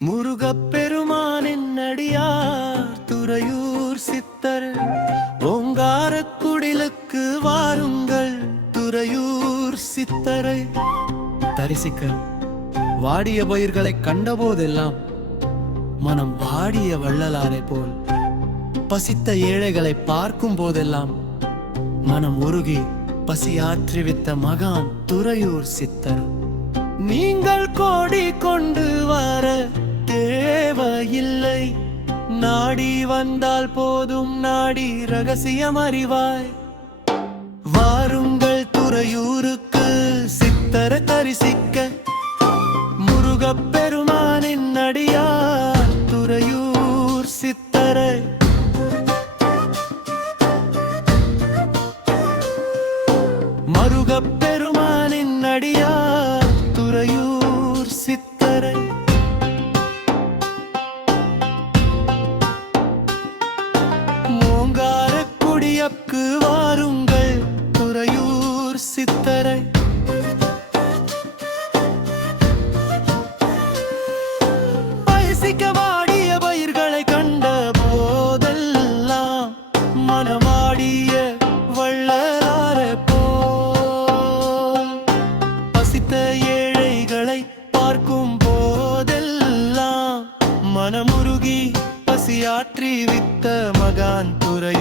முருகப்பெருமானின் அடியார் துறையூர் சித்தர் ஓங்காரக் குடிலுக்கு வாருங்கள். துறையூர் சித்தரை தரிசிக்க வாடிய பயிர்களை கண்டபோதெல்லாம் மனம் வாடிய வள்ளலாரை போல், பசித்த ஏழைகளை பார்க்கும் போதெல்லாம் மனம் உருகி பசியாற்றிவித்த மகான் துறையூர் சித்தர். நீங்கள் கோடி கொண்டு வர தேவையில்லை, நாடி வந்தால் போதும், நாடி ரகசியம் அறிவாய். வாருங்கள் துறையூருக்கு சித்தரை தரிசிக்க, முருகப்பெருமானின் அடியார் துறையூர் சித்தரை. முருகப்பெருமானின் அடியார் துறையூர் சித்தரை. ஓங்காரக் குடியக்கு வாருங்கள் துறையூர் சித்தரை. பசிக்க வாடிய பயிர்களை கண்ட போதெல்லாம் மனமாடிய வள்ளலாரை போல், பசித்த ஏழைகளை பார்க்கும் போதெல்லாம் மனமுருகி பசியாற்றி வித்த மகான் துறை